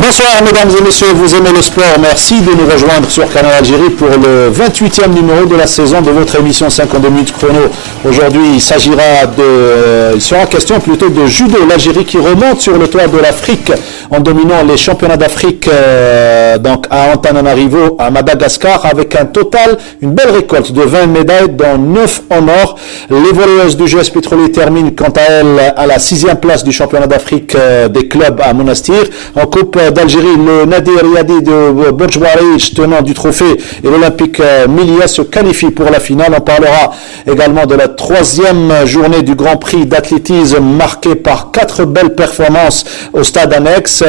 Bonsoir mesdames et messieurs, vous aimez le sport, merci de nous rejoindre sur Canal Algérie pour le 28e numéro de la saison de votre émission 52 minutes chrono. Aujourd'hui il sera question plutôt de judo, l'Algérie qui remonte sur le toit de l'Afrique en dominant les championnats d'Afrique donc à Antananarivo, à Madagascar, avec une belle récolte de 20 médailles dont 9 en or. Les volleyeuses du GS Pétrolier terminent quant à elles à la 6e place du championnat d'Afrique des clubs à Monastir. En Coupe d'Algérie, le Nadir Riyadi de Borj-Bouarich, tenant du trophée, et l'Olympique Milia se qualifient pour la finale. On parlera également de la 3e journée du Grand Prix d'athlétisme marquée par 4 belles performances au stade annexe,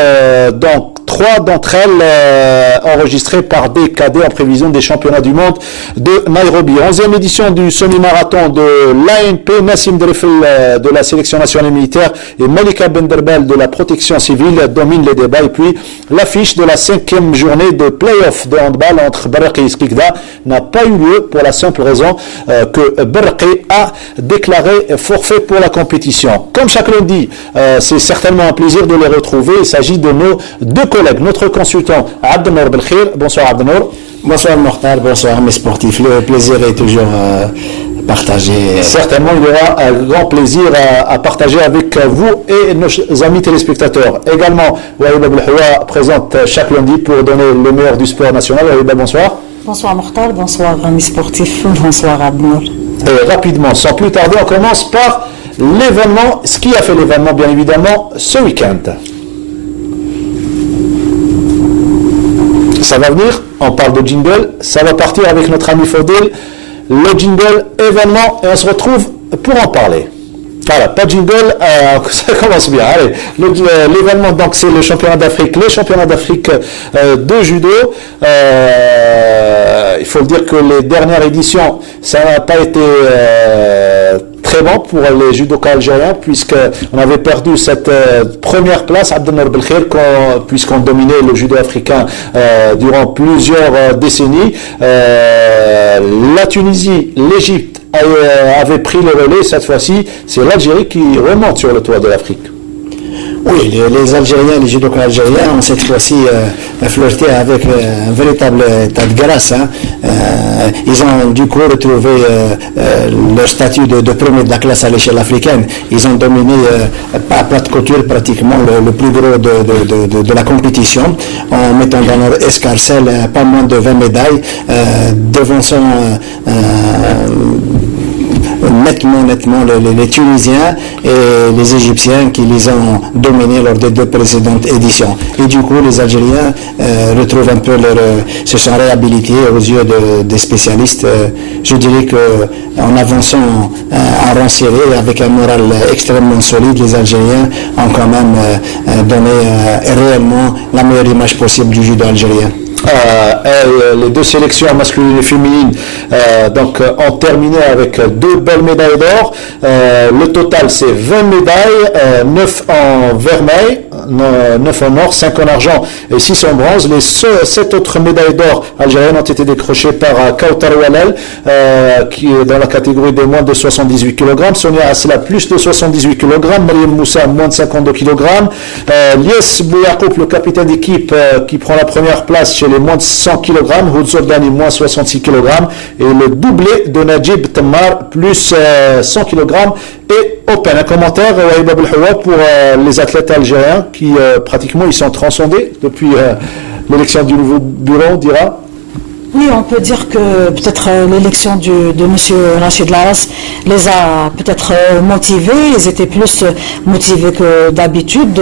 donc 3 d'entre elles enregistrées par des cadets en prévision des championnats du monde de Nairobi. 11e édition du semi-marathon de l'ANP, Nassim Drefel de la sélection nationale militaire et Malika Benderbel de la protection civile dominent les débats. Et puis l'affiche de la 5e journée de play-off de handball entre Berqi et Skikda n'a pas eu lieu pour la simple raison que Berqi a déclaré forfait pour la compétition. Comme chaque lundi, c'est certainement un plaisir de les retrouver. Il s'agit de nos deux collègues, notre consultant Abdelnour Belkhir. Bonsoir Abdelnour. Bonsoir Mortal, bonsoir mes sportifs. Le plaisir est toujours partagé. Certainement, il y aura un grand plaisir à partager avec vous et nos amis téléspectateurs. Également, Wahiba Belhoua présente chaque lundi pour donner le meilleur du sport national. Wahiba, bonsoir. Bonsoir Mortal, bonsoir amis sportifs, bonsoir Abdelnour. Et rapidement, sans plus tarder, on commence par l'événement, ce qui a fait l'événement bien évidemment ce week-end. Ça va venir, on parle de jingle, ça va partir avec notre ami Faudel, le jingle événement, et on se retrouve pour en parler. Voilà, pas de jingle, ça commence bien. Allez, l'événement, donc c'est le championnat d'Afrique, les championnats d'Afrique de judo. Il faut dire que les dernières éditions, ça n'a pas été très bon pour les judokas algériens, puisqu'on avait perdu cette première place, Abdelnour Belkhir, puisqu'on dominait le judo africain durant plusieurs décennies. La Tunisie, l'Égypte avait pris le relais. Cette fois-ci, c'est l'Algérie qui remonte sur le toit de l'Afrique. Oui, les Algériens, les judokas algériens ont cette fois-ci flirté avec un véritable tas de grâce. Ils ont du coup retrouvé leur statut de premier de la classe à l'échelle africaine. Ils ont dominé à plate couture pratiquement le plus gros de la compétition, en mettant dans leur escarcelle pas moins de 20 médailles, devançant nettement les Tunisiens et les Égyptiens qui les ont dominés lors des 2 précédentes éditions. Et du coup, les Algériens retrouvent un peu se sont réhabilités aux yeux des spécialistes. Je dirais qu'en avançant en rang serré, avec un moral extrêmement solide, les Algériens ont quand même donné réellement la meilleure image possible du judo algérien. Les 2 sélections masculines et féminines ont terminé avec 2 belles médailles d'or. Le total c'est 20 médailles, 9 en vermeil, 9 en or, 5 en argent et 6 en bronze. Les 7 autres médailles d'or algériennes ont été décrochées par Kautar Walel, qui est dans la catégorie des moins de 78 kg, Sonia Asla plus de 78 kg, Mariam Moussa moins de 52 kg, Lies Bouyakoub, le capitaine d'équipe, qui prend la première place chez les moins de 100 kg, Houzordani moins 66 kg, et le doublé de Najib Tammar plus 100 kg et Open. Un commentaire, Wahiba Belhoua, pour les athlètes algériens qui pratiquement ils sont transcendés depuis l'élection du nouveau bureau, on dira. Oui, on peut dire que peut-être l'élection de M. Rachid Laras les a peut-être motivés. Ils étaient plus motivés que d'habitude.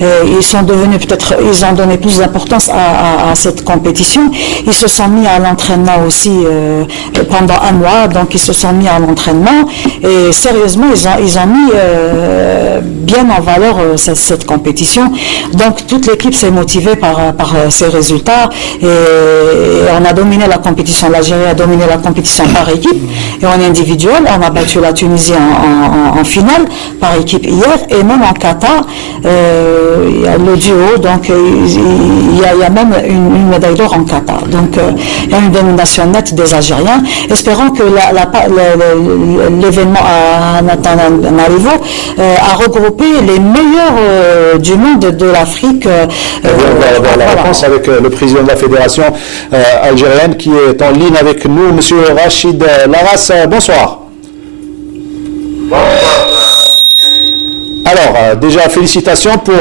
Ils sont devenus ils ont donné plus d'importance à cette compétition. Ils se sont mis à l'entraînement aussi pendant un mois. Donc ils se sont mis à l'entraînement et sérieusement ils ont mis bien en valeur cette compétition. Donc toute l'équipe s'est motivée par ces résultats et on a dominé la compétition, l'Algérie a dominé la compétition par équipe et en individuel. On a battu la Tunisie en finale par équipe hier, et même en Qatar, il y a le duo, donc il y a même une médaille d'or en Qatar. Donc il y a une domination nette des Algériens. Espérons que l'événement à Antananarivo a regroupé les meilleurs du monde de l'Afrique. On va avoir la réponse avec le président de la fédération algérienne qui est en ligne avec nous, M. Rachid Laras. Bonsoir. Alors, déjà, félicitations pour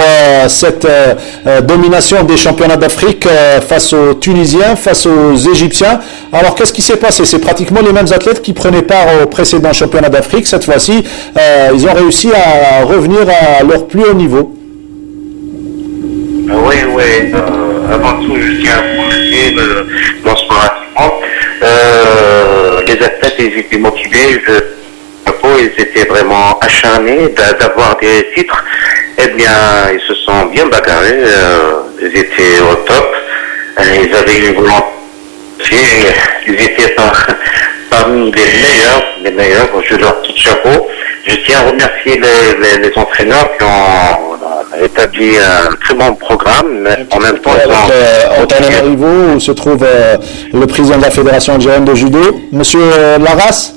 cette domination des championnats d'Afrique face aux Tunisiens, face aux Égyptiens. Alors, qu'est-ce qui s'est passé? C'est pratiquement les mêmes athlètes qui prenaient part au précédent championnat d'Afrique. Cette fois-ci, ils ont réussi à revenir à leur plus haut niveau. Oui. Avant tout, je tiens à remercier bonsoir à tout le monde. Les athlètes, ils étaient motivés. Ils étaient vraiment acharnés d'avoir des titres. Eh bien, ils se sont bien bagarrés. Ils étaient au top. Ils avaient une volonté. Ils étaient parmi les meilleurs. Je leur tire chapeau. Je tiens à remercier les entraîneurs qui ont établi un très bon programme. Mais en même temps, au Antananarivo, où se trouve le président de la Fédération algérienne de judo, Monsieur Laras.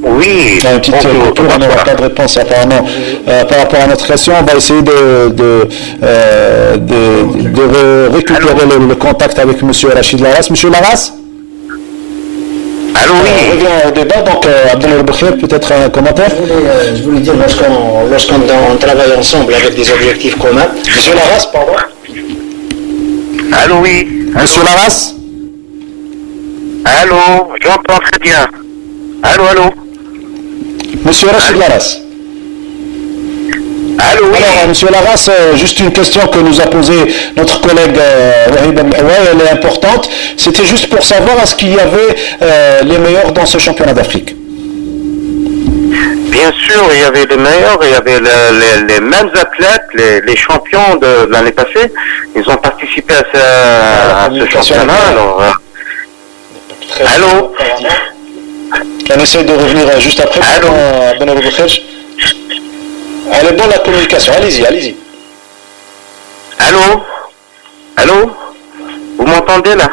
Oui. Une petite coupure, on n'aura pas de réponse apparemment. Par rapport à notre question, on va essayer de récupérer le contact avec M. Rachid Laras. M. Laras? Allô, oui. On revient au débat, donc Abdelal Boukhir, peut-être un commentaire? Je voulais dire, lorsqu'on travaille ensemble avec des objectifs communs. M. Laras, pardon? Allô, oui. M. Laras? Allô, j'entends très bien. Allô. Monsieur Rachid Laras. Allô, oui. Alors, Monsieur Laras, juste une question que nous a posée notre collègue Wahib Al-Mouawi, elle est importante. C'était juste pour savoir est-ce qu'il y avait les meilleurs dans ce championnat d'Afrique. Bien sûr, il y avait les meilleurs, il y avait les mêmes athlètes, les champions de l'année passée. Ils ont participé à ce championnat. Alors, allô. On essaie de revenir juste après. Allô. Elle est bonne la communication. Allez-y. Allô. Vous m'entendez là?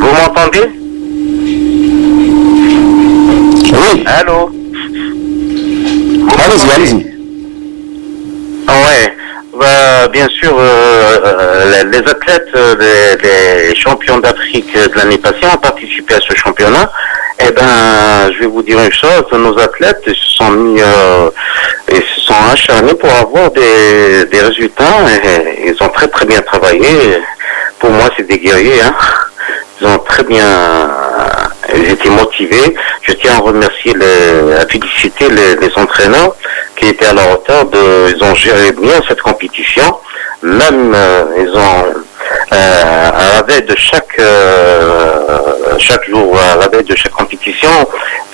Vous m'entendez? Oui. Allô. Allez-y. Ouais. Bah, bien sûr, les athlètes, les champions d'Afrique de l'année passée ont participé à ce championnat. Eh ben, je vais vous dire une chose, nos athlètes se sont mis, ils se sont acharnés pour avoir des résultats. Et ils ont très très bien travaillé. Pour moi, c'est des guerriers. Hein. Ils ont très bien, ils étaient motivés. Je tiens à remercier, à féliciter les entraîneurs qui étaient à la hauteur ils ont géré bien cette compétition. Même, ils ont, à la veille de chaque jour, à la veille de chaque compétition,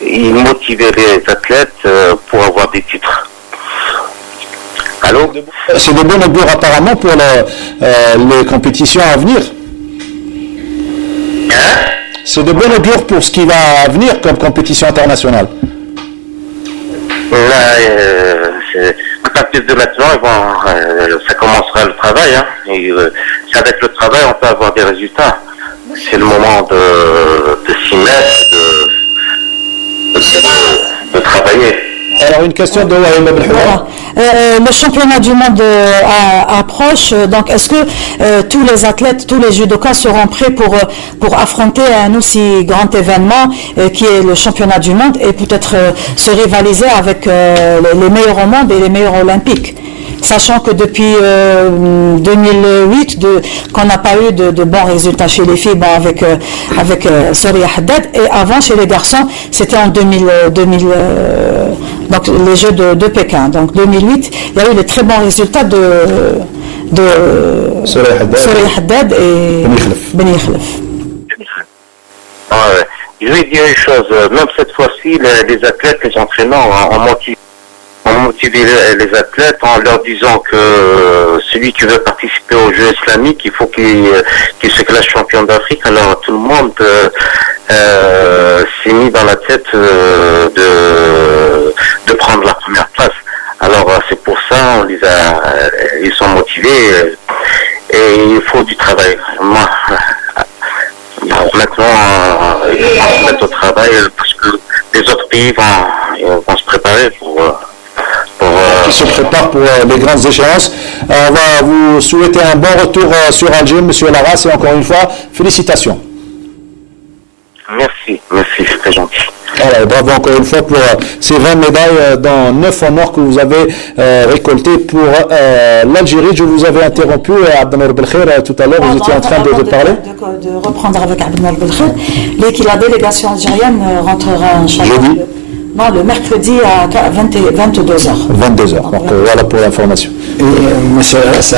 ils motivaient les athlètes pour avoir des titres. Allô? C'est de bon augure apparemment pour les compétitions à venir. C'est de bon augure pour ce qui va venir comme compétition internationale. Là, à partir de maintenant, ça commencera le travail. Hein. Et, c'est avec le travail on peut avoir des résultats. C'est le moment de s'y mettre, de travailler. Alors une question de Wahib Al-Mouawi. Le championnat du monde approche, donc est-ce que tous les athlètes, tous les judokas seront prêts pour affronter un aussi grand événement qui est le championnat du monde et peut-être se rivaliser avec les meilleurs au monde et les meilleurs olympiques? Sachant que depuis 2008, qu'on n'a pas eu de bons résultats chez les filles, avec Soria Haddad, et avant chez les garçons, c'était en 2000, donc les Jeux de Pékin. Donc 2008, il y a eu de très bons résultats de Soria Haddad et Beni Khlef. Je vais dire une chose, même cette fois-ci, les athlètes, les entraîneurs ont motivé On motive les athlètes en leur disant que celui qui veut participer aux Jeux islamiques, il faut qu'il se classe champion d'Afrique. Alors tout le monde s'est mis dans la tête de prendre la première place. Alors c'est pour ça, ils sont motivés et il faut du travail. Moi, maintenant, il faut se mettre au travail parce que les autres pays vont se préparer qui se prépare pour les grandes échéances. On va vous souhaiter un bon retour sur Alger, Monsieur Larras, et encore une fois, félicitations. Merci, c'est très gentil. Voilà, bravo encore une fois pour ces 20 médailles dans 9 honneurs que vous avez récoltés pour l'Algérie. Je vous avais interrompu, Abdelnour Belkhair, tout à l'heure, vous étiez en train de parler. De reprendre avec Abdelnour Belkhair, la délégation algérienne rentrera en jeudi. Non, le mercredi à 22h. 22h, donc voilà pour l'information. Et M. Larras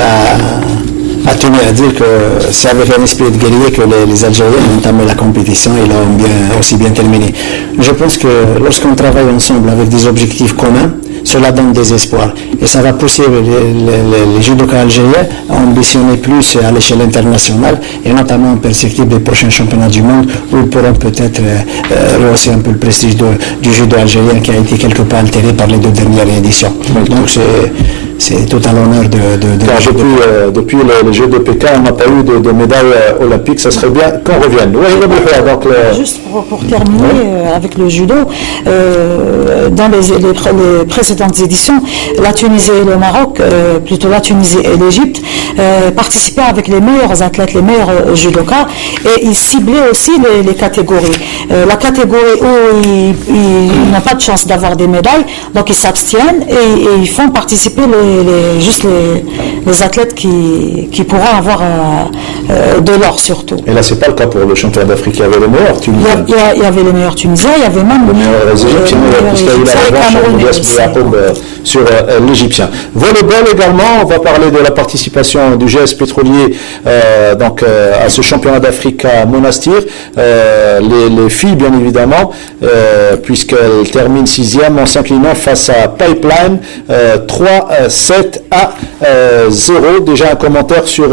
a tenu à dire que c'est avec un esprit de guerrier que les Algériens ont entamé la compétition et l'ont aussi bien terminé. Je pense que lorsqu'on travaille ensemble avec des objectifs communs, cela donne des espoirs. Et ça va pousser les judokas algériens à ambitionner plus à l'échelle internationale, et notamment en perspective des prochains championnats du monde, où ils pourront peut-être rehausser un peu le prestige du judo algérien qui a été quelque part altéré par les 2 dernières éditions. Donc c'est tout à l'honneur Car depuis les Jeux de Pékin, on n'a pas eu de médaille olympique, ça serait bien qu'on revienne. Juste pour terminer avec le judo, dans les précédentes éditions, la Tunisie et le Maroc, plutôt la Tunisie et l'Égypte, participaient avec les meilleurs athlètes, les meilleurs judokas, et ils ciblaient aussi les catégories. La catégorie où ils n'ont pas de chance d'avoir des médailles, donc ils s'abstiennent et ils font participer les athlètes qui pourront avoir de l'or surtout. Et là, c'est pas le cas pour le champion d'Afrique. Il y avait les meilleurs Tunisiens. Il y avait les meilleurs Tunisiens, il y avait même les meilleurs Égyptiens, puisqu'il y a eu la revanche sur l'Égyptien. Volleyball également, on va parler de la participation du GS Pétrolier à ce championnat d'Afrique à Monastir. Les filles, bien évidemment, puisqu'elles terminent 6e en s'inclinant face à Pipeline 3-7 à 0. Déjà un commentaire sur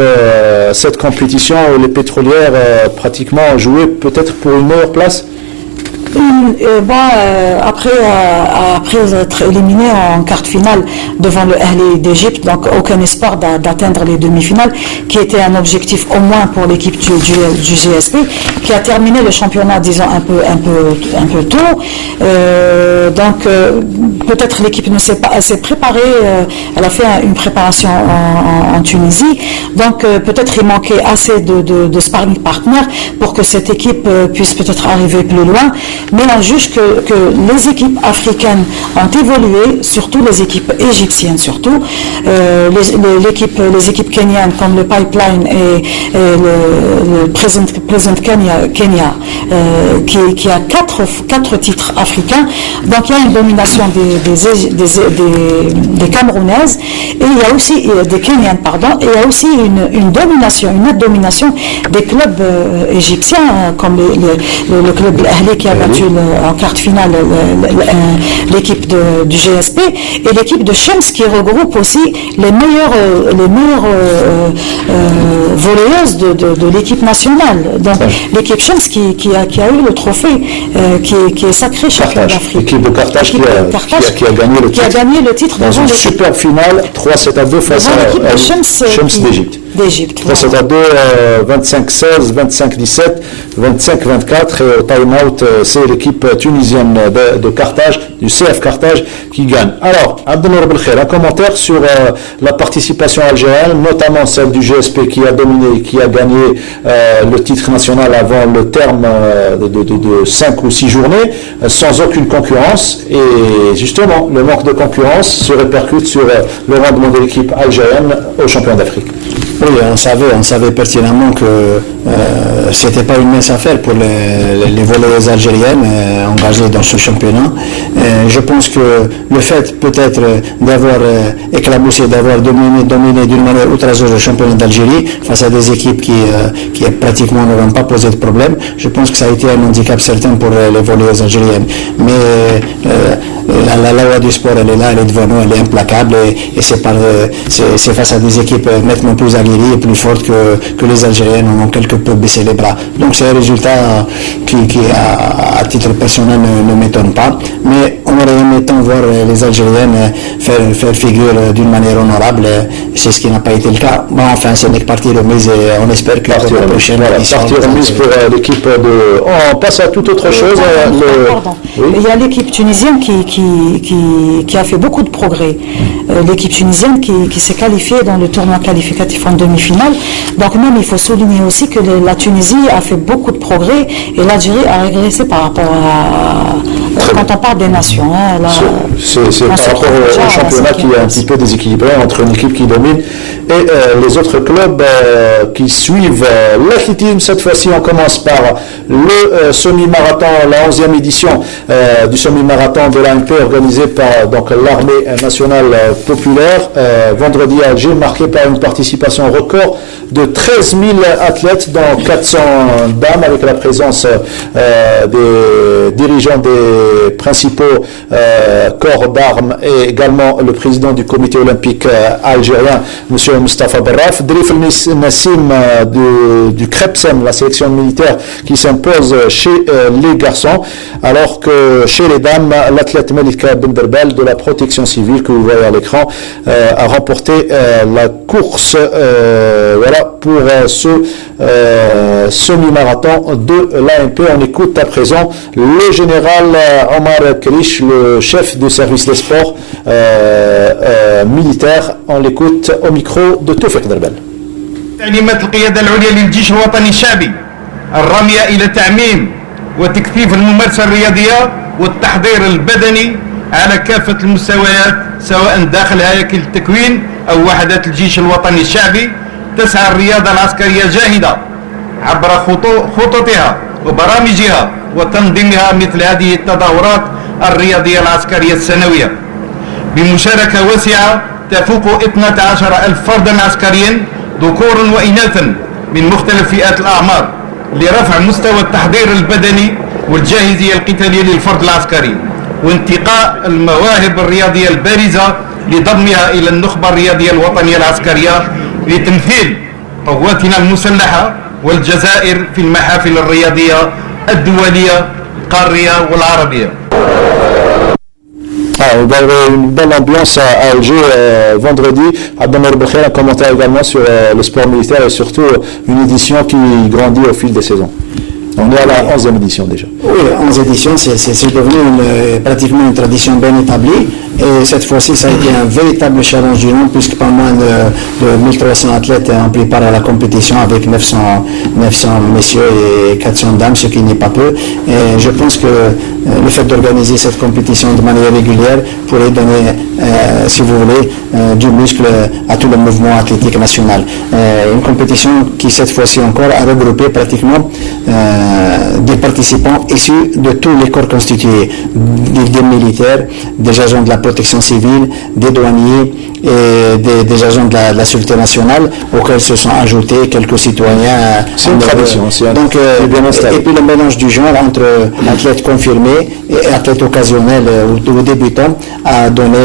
cette compétition où les pétrolières pratiquement jouaient peut-être pour une meilleure place. Après être éliminé en quart de finale devant le Ahli d'Égypte, donc aucun espoir d'atteindre les demi-finales, qui était un objectif au moins pour l'équipe du GSP, qui a terminé le championnat, disons, un peu tôt. Peut-être l'équipe ne s'est pas assez préparée, elle a fait une préparation en Tunisie, donc peut-être il manquait assez de sparring partners pour que cette équipe puisse peut-être arriver plus loin. Mais on juge que les équipes africaines ont évolué, surtout les équipes égyptiennes surtout. Les équipes kenyanes comme le Pipeline et le Present Kenya qui a quatre titres africains. Donc il y a une domination des Camerounaises, et il y a aussi des Kenyanes, et il y a aussi une nette domination des clubs égyptiens, comme le club Ahli qui a battu en quart de finale l'équipe du GSP, et l'équipe de Shems qui regroupe aussi les meilleures volleyeuses de l'équipe nationale. Donc l'équipe Shems qui a eu le trophée, qui est sacré champion d'Afrique. L'équipe de Carthage qui a gagné le titre dans une superbe finale 3-7 à 2 face à l'équipe de Shems d'Égypte. 3-7 à 2, 25-16, 25-17, 25-24, et au time-out, c'est l'équipe tunisienne de Carthage, du CF Carthage, qui gagne. Alors, Abdelnour Belkhair, un commentaire sur la participation algérienne, notamment celle du GSP qui a dominé, qui a gagné le titre national avant le terme de 5 ou 6 journées, sans aucune concurrence, et justement, le manque de concurrence se répercute sur le rendement de l'équipe algérienne au championnat d'Afrique. Oui, on savait pertinemment que c'était pas une mince affaire pour les volleyeuses algériennes engagées dans ce championnat. Je pense que le fait peut-être d'avoir éclaboussé, d'avoir dominé d'une manière outrageuse le championnat d'Algérie face à des équipes qui pratiquement n'auront pas posé de problème, je pense que ça a été un handicap certain pour les volleyeuses algériennes. Mais la loi du sport, elle est là, elle est devant nous, elle est implacable et c'est face à des équipes nettement plus aguerries et plus fortes que les Algériennes ont quelque peu baissé les bras. Donc c'est un résultat qui à titre personnel ne m'étonne pas, mais on aurait aimé tant voir les Algériennes faire figure d'une manière honorable, c'est ce qui n'a pas été le cas. Bon, enfin, c'est une partie remise et on espère que la prochaine partie remise pour l'équipe de... On passe à toute autre chose. Pardon. Oui. Il y a l'équipe tunisienne qui a fait beaucoup de progrès. L'équipe tunisienne qui s'est qualifiée dans le tournoi qualificatif en demi-finale. Donc même, il faut souligner aussi que la Tunisie a fait beaucoup de progrès et l'Algérie a régressé par rapport à... Quand on parle des nations. Hein, c'est par rapport au championnat qui est un petit peu déséquilibré entre une équipe qui domine et les autres clubs qui suivent l'athlétisme. Cette fois-ci, on commence par le semi-marathon, la 11e édition du semi-marathon de l'AMP organisé par donc l'armée nationale populaire. Vendredi à Alger, marqué par une participation record de 13 000 athlètes, dont 400 dames, avec la présence des dirigeants des principaux corps d'armes et également le président du comité olympique algérien, M. Mustafa Barraf. Drif Nassim du Krepsem, la sélection militaire qui s'impose chez les garçons, alors que chez les dames, l'athlète Melika Benderbel de la protection civile que vous voyez à l'écran a remporté la course pour ce semi-marathon de l'AMP. On écoute à présent le général Omar Krish, le chef du service des sports militaire. On l'écoute au micro de Toufik Derbel. تعليمات القيادة العليا للجيش الوطني الشعبي الرامية إلى تعميم وتكثيف الممارسة الرياضية والتحضير البدني على كافة المستويات، سواء داخل هياكل التكوين أو وحدات الجيش الوطني الشعبي. تسعى الرياضة العسكرية جاهدة عبر خططها وبرامجها وتنظيمها مثل هذه التظاهرات الرياضية العسكرية السنوية بمشاركة واسعة تفوق 12,000 فردا عسكريا ذكورا وإناثا من مختلف فئات الأعمار لرفع مستوى التحضير البدني والجاهزية القتالية للفرد العسكري وانتقاء المواهب الرياضية البارزة لضمها إلى النخبة الرياضية الوطنية العسكرية لتمثيل قواتنا المسلحة والجزائر في المحافل الرياضية الدولية القارية والعربية. Une belle ambiance à Alger vendredi. Abdelmour Bekher a commenté également sur le sport militaire et surtout une édition qui grandit au fil des saisons. On est à la 11e édition déjà. Oui, 11 éditions, c'est devenu pratiquement une tradition bien établie. Et cette fois-ci, ça a été un véritable challenge du nom, puisque pas moins de 1300 athlètes ont pris part à la compétition avec 900 messieurs et 400 dames, ce qui n'est pas peu. Et je pense que le fait d'organiser cette compétition de manière régulière pourrait donner, si vous voulez, du muscle à tout le mouvement athlétique national. Une compétition qui, cette fois-ci encore, a regroupé pratiquement des participants issus de tous les corps constitués, des militaires, des agents de la protection civile, des douaniers et des agents de la sûreté nationale, auxquels se sont ajoutés quelques citoyens. C'est une tradition. Donc, et puis le mélange du genre entre athlètes confirmés et athlètes occasionnels ou débutants a donné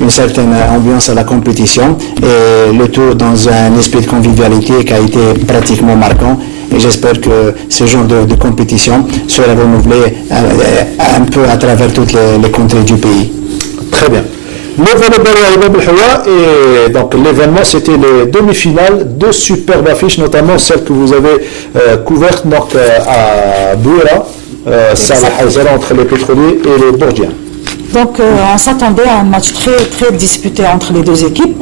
une certaine ambiance à la compétition, et le tout dans un esprit de convivialité qui a été pratiquement marquant. Et j'espère que ce genre de compétition sera renouvelé un peu à travers toutes les contrées du pays. Très bien. Le volleyball à Ibab El-Hawa, et donc l'événement, c'était les demi-finales, deux superbes affiches, notamment celle que vous avez couverte à Bouira, Salah Hazara, entre les pétroliers et les Bourdiens. Donc on s'attendait à un match très très disputé entre les deux équipes.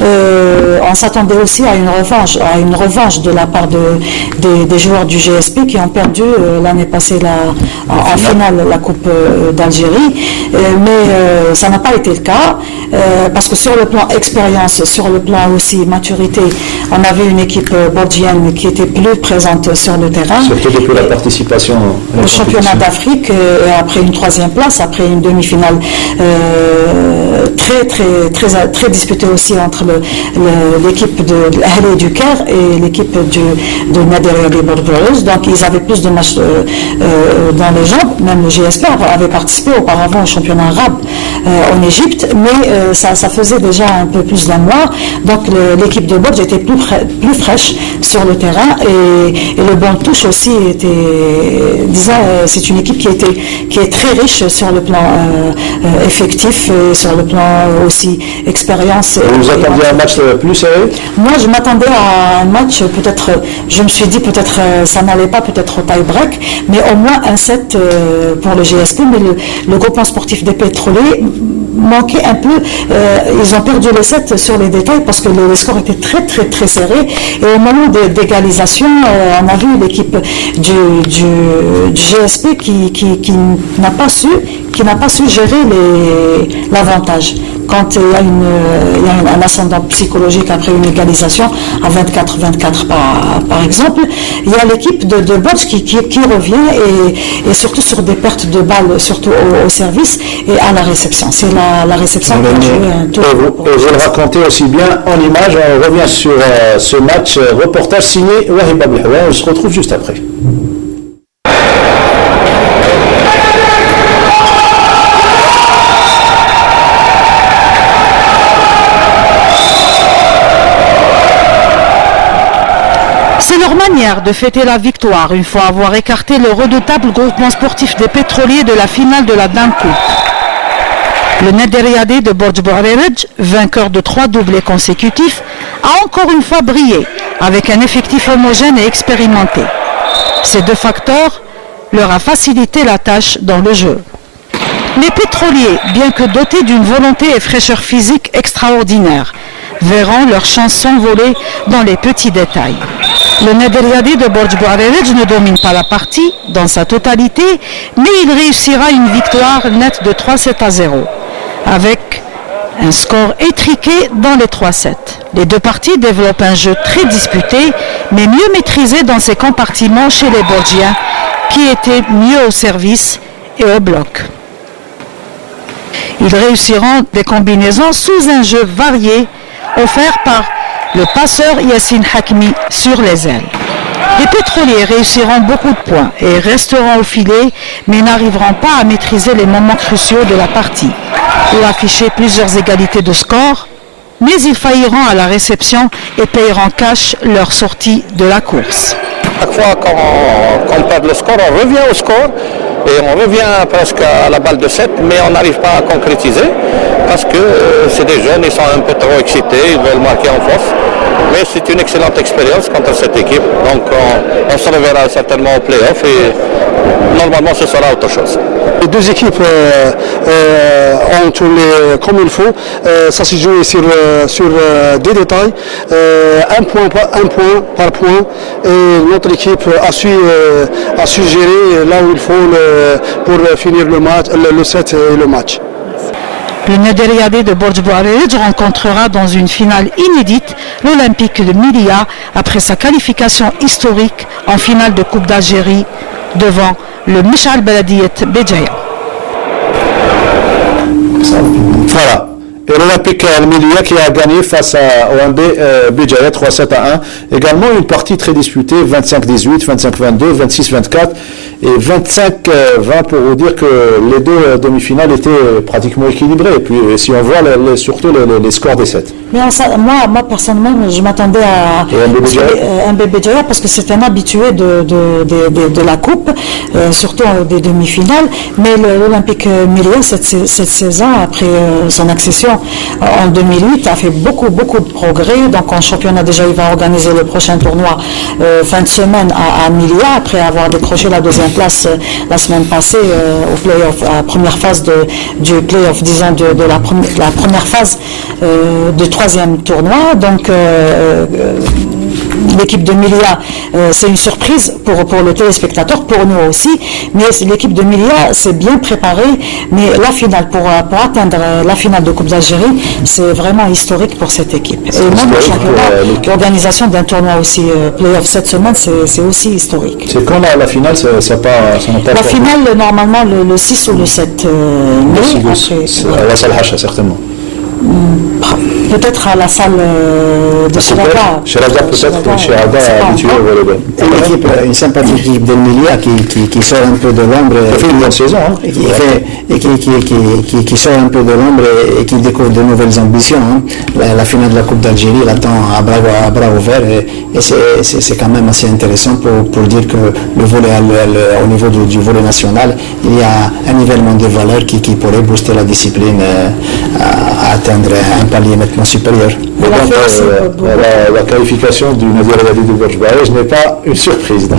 On s'attendait aussi à une revanche de la part des joueurs du GSP qui ont perdu l'année passée en finale la Coupe d'Algérie. Mais ça n'a pas été le cas parce que sur le plan expérience, sur le plan aussi maturité, on avait une équipe bordienne qui était plus présente sur le terrain. Surtout depuis la participation au championnat d'Afrique, après une 3e place, après une demi-finale très disputée aussi entre l'équipe de l'Ahli du Caire et l'équipe de Nader Yadi Bordeaux. Donc ils avaient plus de matchs dans les jambes. Même le GSP avait participé auparavant au championnat arabe en Égypte, mais ça faisait déjà un peu plus d'un mois. Donc l'équipe de Bordeaux était plus fraîche sur le terrain et le banc de touche aussi était, disons, c'est une équipe qui est très riche sur le plan effectif et sur le plan aussi expérience. Vous attendiez un match plus serré? Moi, je m'attendais à un match, peut-être, je me suis dit peut-être ça n'allait pas peut-être au tie-break, mais au moins un 7 pour le GSP, mais le groupement sportif des pétroliers manquait un peu, ils ont perdu le 7 sur les détails parce que le score était très très très serré et au moment d'égalisation, on a vu l'équipe du GSP qui n'a pas su gérer l'avantage. Quand il y a un ascendant psychologique après une égalisation à 24-24 par exemple, il y a l'équipe de Bordeaux qui revient et surtout sur des pertes de balles, surtout au service et à la réception. C'est la réception qui a joué un tour. Et vous le racontez aussi bien en images. On revient sur ce match. Reportage signé Wahib Abdelhawa. On se retrouve juste après. C'est leur manière de fêter la victoire une fois avoir écarté le redoutable groupement sportif des pétroliers de la finale de la Dame Coupe. Le Nader Yadi de Borj Bouarerej, vainqueur de 3 doublés consécutifs, a encore une fois brillé avec un effectif homogène et expérimenté. Ces 2 facteurs leur a facilité la tâche dans le jeu. Les pétroliers, bien que dotés d'une volonté et fraîcheur physique extraordinaires, verront leur chance s'envoler dans les petits détails. Le Nader Yadi de Borj Bouarerej ne domine pas la partie dans sa totalité, mais il réussira une victoire nette de 3-7-0, avec un score étriqué dans les 3-7. Les 2 parties développent un jeu très disputé, mais mieux maîtrisé dans ses compartiments chez les Borgiens, qui étaient mieux au service et au bloc. Ils réussiront des combinaisons sous un jeu varié, offert par le passeur Yassine Hakmi sur les ailes. Les pétroliers réussiront beaucoup de points et resteront au filet, mais n'arriveront pas à maîtriser les moments cruciaux de la partie, ou afficher plusieurs égalités de score, mais ils failliront à la réception et payeront cash leur sortie de la course. Chaque fois qu'on perd le score, on revient au score et on revient presque à la balle de 7, mais on n'arrive pas à concrétiser parce que c'est des jeunes, ils sont un peu trop excités, ils veulent marquer en force. Mais c'est une excellente expérience contre cette équipe, donc on se reverra certainement au play-off et normalement ce sera autre chose. Les 2 équipes ont tourné comme il faut, ça s'est joué sur des détails, un point par point, et notre équipe a su gérer là où il faut pour finir le match, le set et le match. Le Nader Yadi de Borj Bouarerej rencontrera dans une finale inédite l'Olympique de Milia après sa qualification historique en finale de Coupe d'Algérie devant le Mishal Beladiyet Béjaïa. Voilà. Et l'Olympique Al-Milia qui a gagné face au MB Béjaïa 3-7-1. Également une partie très disputée, 25-18, 25-22, 26-24 et 25-20 pour vous dire que les 2 demi-finales étaient pratiquement équilibrées. Et puis si on voit surtout les scores des 7. Mais moi personnellement, je m'attendais à un Béjaïa parce que c'est un habitué de la Coupe, surtout des demi-finales. Mais l'Olympique Milia, cette saison, après son accession en 2008, a fait beaucoup de progrès. Donc en championnat déjà, il va organiser le prochain tournoi fin de semaine à Milia après avoir décroché la 2e place la semaine passée au play-off, à la première phase du play-off, disons de la première phase du troisième tournoi. Donc l'équipe de Melia, c'est une surprise pour le téléspectateur, pour nous aussi, mais l'équipe de Melia s'est bien préparée, mais la finale, pour atteindre la finale de Coupe d'Algérie, c'est vraiment historique pour cette équipe. Et même le championnat, l'organisation d'un tournoi aussi play-off cette semaine, c'est aussi historique. C'est quand la finale, ça n'a pas la finale, normalement, le 6 ou le 7 mai. À la salle Hacha, certainement. Peut-être à la salle de Sherada. Sherada peut-être, comme Sherada habitué au volleyball. Une sympathique équipe d'Emilia qui sort un peu de l'ombre. Qui fait une bonne saison. Hein. Qui sort un peu de l'ombre et qui découvre de nouvelles ambitions. Hein. La finale de la Coupe d'Algérie l'attend à bras ouverts et c'est quand même assez intéressant pour dire que le volley, au niveau du volley national, il y a un nivellement de valeurs qui pourrait booster la discipline à atteindre un palier nettement supérieur. La qualification du Nadir Riadi de Borj Barèj n'est pas une surprise. N'est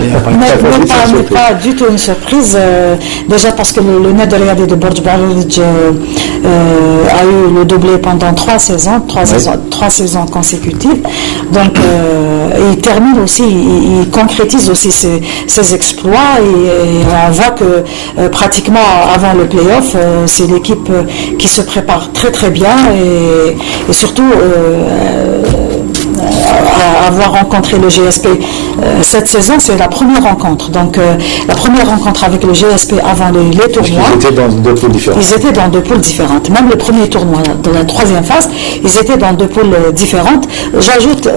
pas du tout une surprise. Déjà parce que le Nadir Riadi de Borj Barèj a eu le doublé pendant 3 saisons consécutives. Donc il termine aussi, il concrétise aussi ses exploits et on voit que pratiquement avant le play-off, c'est l'équipe qui se prépare très très bien et surtout avoir rencontré le GSP cette saison, c'est la première rencontre. Donc la première rencontre avec le GSP avant les tournois. Ils étaient dans 2 poules différentes. Ils étaient dans 2 poules différentes. Même le premier tournoi de la 3e phase, ils étaient dans 2 poules différentes. J'ajoute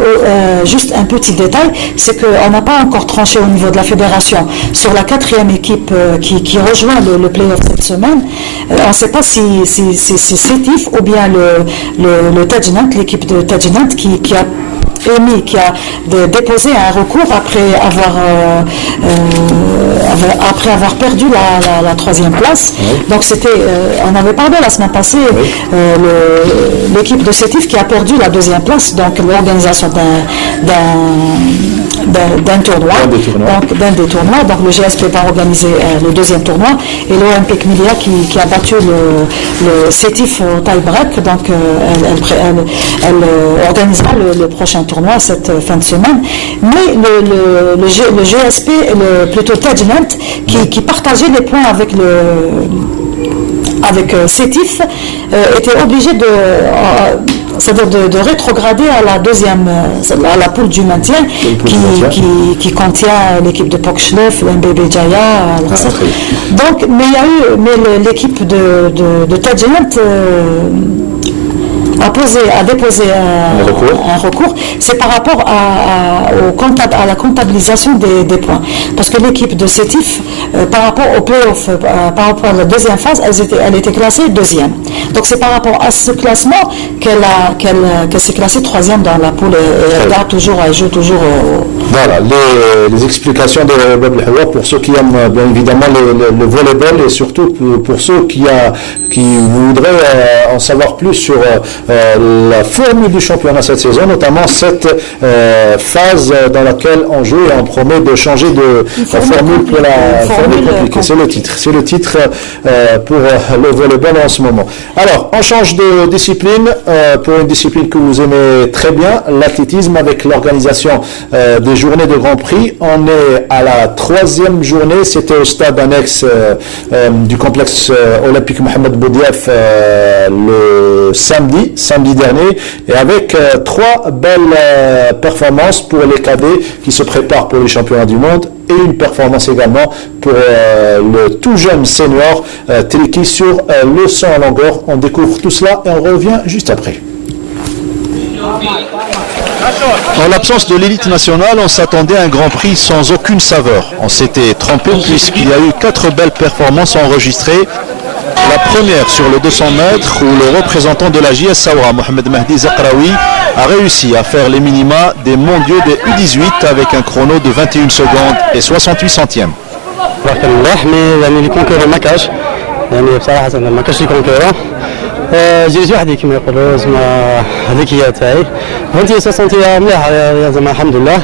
juste un petit détail, c'est qu'on n'a pas encore tranché au niveau de la fédération sur la 4e équipe qui rejoint le play-off cette semaine. On ne sait pas si c'est Sétif ou bien le Tadjinat, l'équipe de Tadjinat qui a déposé un recours après avoir perdu la 3e place. Oui. Donc on avait parlé la semaine passée, oui. L'équipe de Sétif qui a perdu la 2e place, donc l'organisation d'un tournoi, d'un des tournois. Donc le GSP va organiser le 2e tournoi et l'Olympique Melia qui a battu le Sétif au tie-break. Donc elle organisera le prochain tournoi cette fin de semaine. Mais le GSP, plutôt Tadjinat, qui partageait les points avec Sétif, était obligé de rétrograder à la 2e, à la poule du maintien qui contient l'équipe de Pokchlef, l'MBB Jaya, donc, mais l'équipe de Tadjinat a déposé un recours. C'est par rapport à la comptabilisation des points. Parce que l'équipe de Sétif, par rapport au play-off, par rapport à la 2e phase, elle était classée 2e. Donc c'est par rapport à ce classement qu'elle s'est classée 3e dans la poule. Elle joue toujours. Voilà, les explications de Bob Lehwa pour ceux qui aiment bien évidemment le volleyball et surtout pour ceux qui voudraient en savoir plus sur la formule du championnat cette saison, notamment cette phase dans laquelle on joue et on promet de changer de formule pour la formule compliquée. C'est le titre pour le volleyball en ce moment. Alors, on change de discipline pour une discipline que vous aimez très bien, l'athlétisme, avec l'organisation des journées de Grand Prix. On est à la 3e journée, c'était au stade annexe du complexe olympique Mohamed Boudiaf le samedi dernier, et avec 3 belles performances pour les cadets qui se préparent pour les championnats du monde, et une performance également pour le tout jeune senior Triki sur le 100 en longueur. On découvre tout cela et on revient juste après. En l'absence de l'élite nationale, on s'attendait à un Grand Prix sans aucune saveur. On s'était trompé puisqu'il y a eu 4 belles performances enregistrées. La première sur le 200 mètres où le représentant de la JS Saoura, Mohamed Mahdi Zakraoui, a réussi à faire les minima des mondiaux des U18 avec un chrono de 21 secondes et 68 centièmes. جيت وحدي كما يقولوا زعما هذيك هي تاعي فهمتي 60 مليحه زعما الحمد لله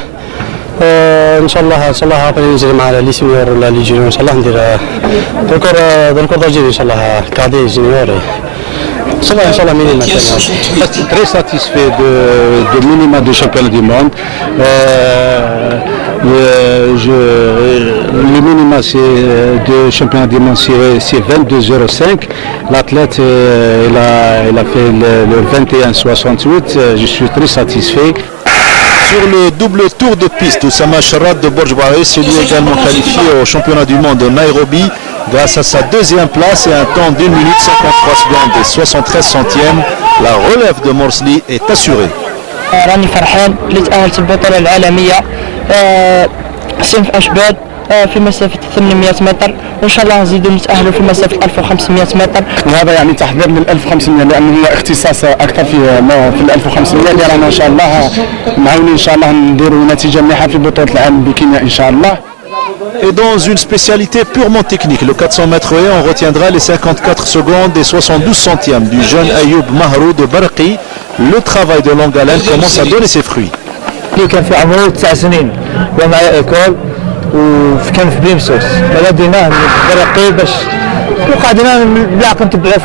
ان شاء الله عاطيني نجري مع لي سينيور ولا لي جونيور ان شاء الله ندير دركور d'Algérie ان شاء الله كادي جونيور ان شاء الله minima. Très satisfait de minima du championnat du monde. Le minima de championnat du monde c'est 22,05. L'athlète il a fait le 21,68. Je suis très satisfait. Sur le double tour de piste, Oussama Charrat de Borj Bouaré, c'est lui également qualifié au championnat du monde de Nairobi grâce à sa deuxième place et un temps d'1 minute 53 secondes et 73 centièmes. La relève de Morsli est assurée. راني فرحان اللي تأهلت البطولة العالمية صنف أشبال في مسافة 800 متر وإن شاء الله نزيدوا نتأهلوا في مسافة 1500 متر. وهذا يعني تحضير لل 1500 لأنه هو اختصاص أكثر في ال 1500 اللي رانا إن شاء الله معاونين إن شاء الله نديروا نتيجة مليحة في بطولة العالم بكينيا إن شاء الله. Et dans une spécialité purement technique, le 400 mètres haies, on retiendra les 54 secondes et 72 centièmes du jeune Ayoub Mahrou de Barqi. Le travail de longue haleine commence à donner ses fruits. كان في عمره 9 سنين ومعي إيكول وكان في بليمسوس بديناه برقي باش وقعدنا بالعقل نتبعوا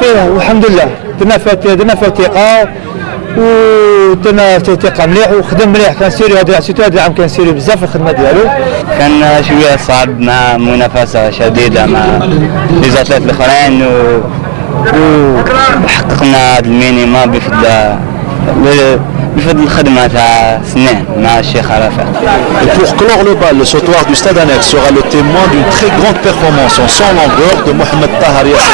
فيه والحمد لله درنا فيها ثقة ودرنا ثقة مليح وخدم مليح. كان سيري هذا العام كان سيري بزاف الخدمة ديالو. كان شوية صعب مع منافسة شديدة مع لي زاتليت الآخرين وحققنا هذا المينيما بفضل الخدمة تاع سنين مع الشيخ عرفات. Et pour clore le bal, le sautoir du stade annexe sera le témoin d'une très grande performance en 100 longueurs de Mohamed Tahar Yassine.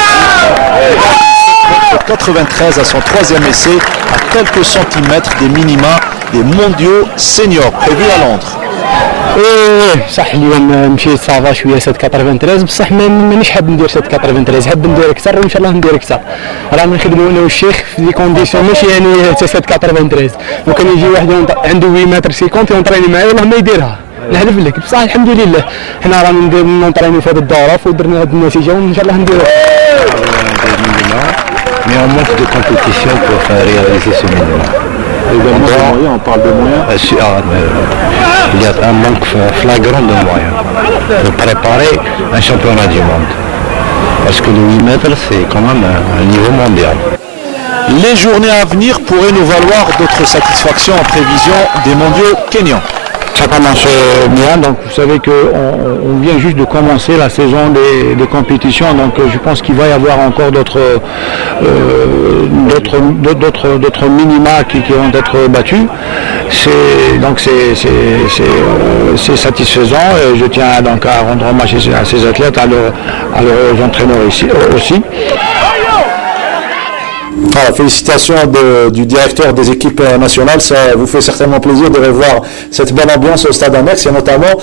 93 à son troisième essai, à quelques centimètres des minima des mondiaux seniors prévus à Londres. صح اليوم مشيت صافا شويه 793 بصح مانيش حاب ندير 793 حاب ندير اكثر وان شاء الله ندير اكثر. رانا نخدموا انا والشيخ في دي كونديسيون ماشي يعني 793 ممكن يجي واحد عنده 8 متر 50 يونطريني معايا والله ما يديرها نحلف لك بصح الحمد لله حنا رانا نونطريني في هذه الظروف ودرنا هذه النتيجه وان شاء الله نديرها. Mais on manque de compétition pour faire réaliser ce minimum. On parle de moyens. Il y a un manque flagrant de moyens de préparer un championnat du monde. Parce que le 8 mètres, c'est quand même un niveau mondial. Les journées à venir pourraient nous valoir d'autres satisfactions en prévision des mondiaux kenyans. Ça commence bien, donc vous savez qu'on vient juste de commencer la saison des compétitions, donc je pense qu'il va y avoir encore d'autres minima qui vont être battus. C'est satisfaisant et je tiens donc à rendre hommage à ces athlètes, à leurs entraîneurs ici aussi. Voilà, félicitations du directeur des équipes nationales, ça vous fait certainement plaisir de revoir cette belle ambiance au stade annexe et notamment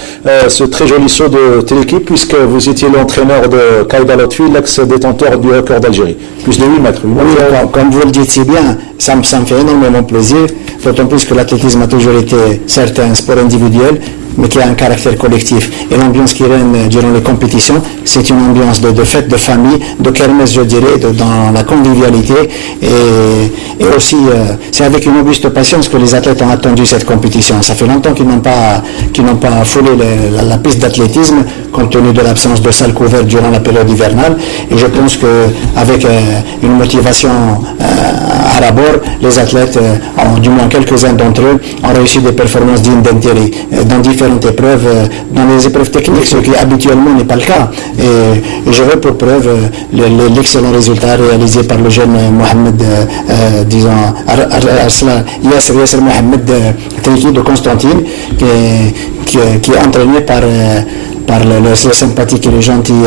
ce très joli saut de l'équipe puisque vous étiez l'entraîneur de Kaïda Lotfi, l'ex-détenteur du record d'Algérie. Plus de 8 mètres. Oui, comme vous le dites si bien, ça me fait énormément plaisir, d'autant plus que l'athlétisme a toujours été certes un sport individuel, mais qui a un caractère collectif. Et l'ambiance qui règne durant les compétitions, c'est une ambiance de fête, de famille, de kermesse, je dirais, dans la convivialité. Et aussi, c'est avec une auguste patience que les athlètes ont attendu cette compétition. Ça fait longtemps qu'ils n'ont pas foulé la piste d'athlétisme, compte tenu de l'absence de salles couvertes durant la période hivernale. Et je pense qu'avec une motivation à la bord, les athlètes, du moins quelques-uns d'entre eux, ont réussi des performances dignes d'intérêt dans différentes épreuves, dans les épreuves techniques, ce qui habituellement n'est pas le cas. Et je veux pour preuve l'excellent résultat réalisé par le jeune Mohamed, Yasser Mohamed Triki de Constantine, qui est entraîné par le sympathique et le gentil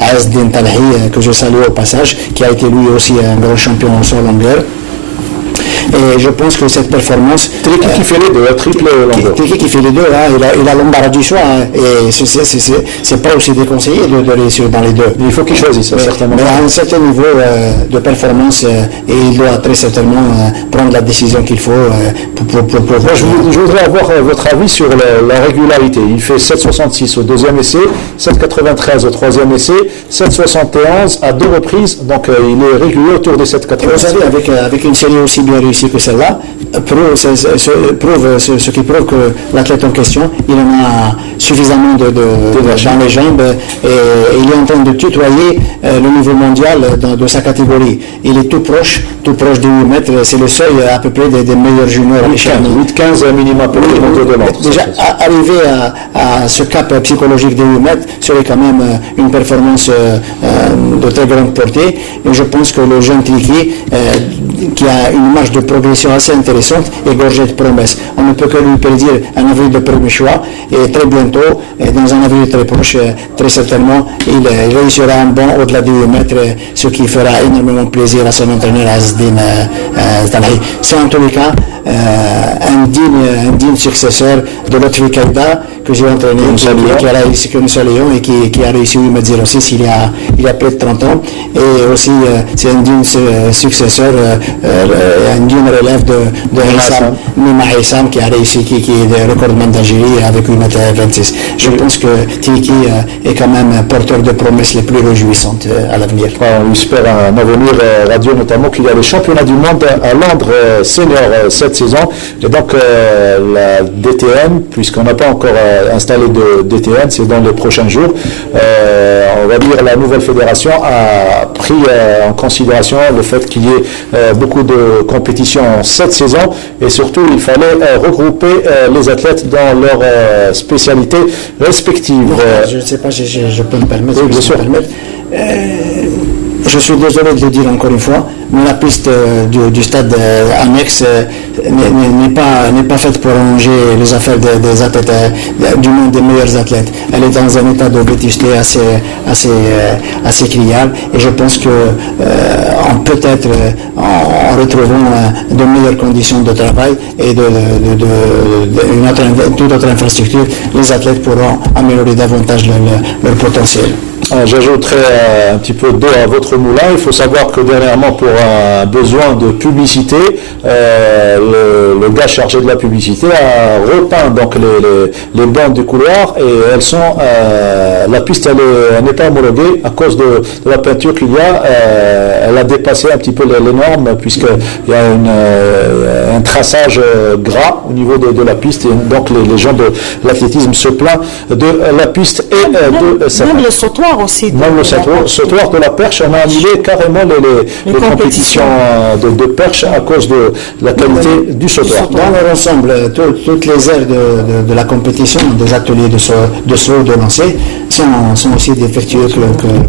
Azdin Talhi, que je salue au passage, qui a été lui aussi un grand champion en saut longueur. Et je pense que cette performance... Triki qui fait les deux, triple longueur. Triki qui fait les deux, hein, il a l'embarras du choix. Hein, et c'est pas aussi déconseillé de réussir dans les deux. Il faut qu'il choisisse, certainement. Mais à un certain niveau de performance, et il doit très certainement prendre la décision qu'il faut pour Moi, je voudrais avoir votre avis sur la régularité. Il fait 7,66 au deuxième essai, 7,93 au troisième essai, 7,71 à 2 reprises. Donc il est régulier autour des 7,93. Vous savez, avec une série aussi bien réussie, réussi que celle-là, prouve ce qui prouve que l'athlète en question, il en a suffisamment dans les jambes et il est en train de tutoyer le niveau mondial de sa catégorie. Il est tout proche des 8 mètres, c'est le seuil à peu près des meilleurs juniors. 8-15 minimum pour les mondiaux de Londres. Déjà, arriver à ce cap psychologique des 8 mètres serait quand même une performance de très grande portée. Et je pense que le jeune Triki, qui a une marge de progression assez intéressante, est gorgé de promesses. On ne peut que lui prédire un avril de premier choix et très bientôt, dans un avril très proche, très certainement, il réussira un bond au-delà des 8 mètres, ce qui fera énormément plaisir à son entraîneur Azdin Talahi. C'est en tous les cas un digne successeur de Lotfi Kaïda que j'ai entraîné, que nous saluons et qui a réussi 8 mètres 06 il y a près de 30 ans. Et aussi, c'est un digne successeur, un digne relève de Nima Hissam qui a réussi, qui est le recordman d'Algérie avec 8 mètres 26. Je pense que Tiki est quand même porteur de promesses les plus réjouissantes à l'avenir. On espère un avenir radieux, notamment qu'il y a les championnats du monde à Londres senior cette saison. Et donc la DTN, puisqu'on n'a pas encore installé de DTN, c'est dans les prochains jours. On va dire la nouvelle fédération a pris en considération le fait qu'il y ait beaucoup de compétitions cette saison et surtout il fallait regrouper les athlètes dans leurs spécialités respectives. Je ne sais pas, je peux me permettre. Oui, bien sûr. Je suis désolé de le dire encore une fois, mais la piste du stade annexe n'est pas faite pour arranger les affaires des athlètes, du monde des meilleurs athlètes. Elle est dans un état de vétusté assez criard et je pense que peut-être en retrouvant de meilleures conditions de travail et toute autre infrastructure, les athlètes pourront améliorer davantage leur potentiel. J'ajouterai un petit peu d'eau à votre moulin. Il faut savoir que dernièrement, pour un besoin de publicité, le gars chargé de la publicité a repeint donc les bandes du couloir et elles sont la piste elle n'est pas homologuée à cause de la peinture qu'il y a. Elle a dépassé un petit peu les normes puisqu'il y a un traçage gras au niveau de la piste et donc les gens de l'athlétisme se plaignent de la piste et de sa même le sautoir aussi. Même le sautoir de la perche, on a annulé carrément les compétitions de perche à cause de la qualité du sautoir. Dans leur ensemble, toutes les aires de la compétition, des ateliers de saut, de lancer, sont aussi défectueux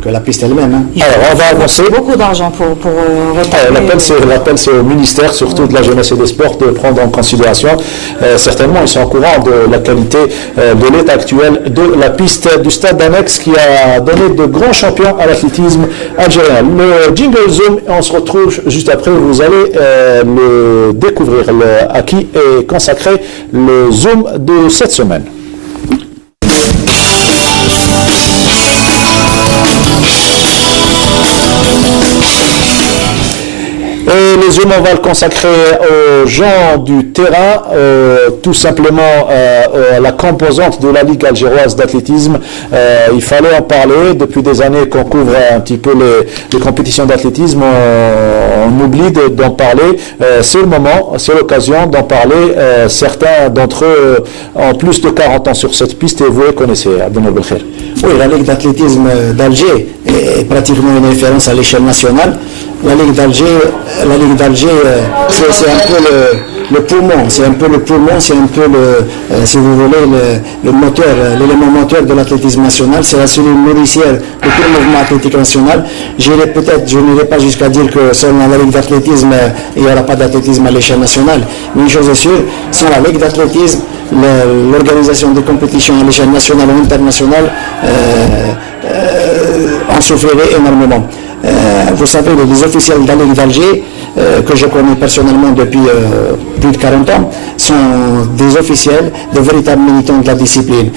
que la piste elle-même. Hein. Alors, on va avancer. Beaucoup d'argent pour L'appel, c'est au ministère, surtout de la jeunesse et des sports, de prendre en considération. Certainement, ils sont au courant de la qualité de l'état actuel de la piste du stade annexe qui a donné de grands champions à l'athlétisme algérien. Le jingle Zoom, on se retrouve juste après, vous allez le découvrir, à qui est consacré le Zoom de cette semaine. Et les Zooms, on va le consacrer aux gens du terrain, tout simplement à la composante de la Ligue algéroise d'athlétisme. Il fallait en parler. Depuis des années qu'on couvre un petit peu les compétitions d'athlétisme, on oublie d'en parler. C'est le moment, c'est l'occasion d'en parler. Certains d'entre eux ont plus de 40 ans sur cette piste et vous les connaissez, Abdel Belkher. Oui, la Ligue d'athlétisme d'Alger est pratiquement une référence à l'échelle nationale. La Ligue d'Alger, c'est un peu le poumon, c'est un peu si vous voulez, le moteur, l'élément moteur de l'athlétisme national. C'est la cellule nourricière de tout le mouvement athlétique national. Je n'irai pas jusqu'à dire que sans la Ligue d'athlétisme, il n'y aura pas d'athlétisme à l'échelle nationale. Mais une chose est sûre, sans la Ligue d'athlétisme, l'organisation des compétitions à l'échelle nationale ou internationale en souffrirait énormément. Vous savez, les officiels de la Ligue d'Alger, que je connais personnellement depuis plus de 40 ans, sont des officiels, de véritables militants de la discipline.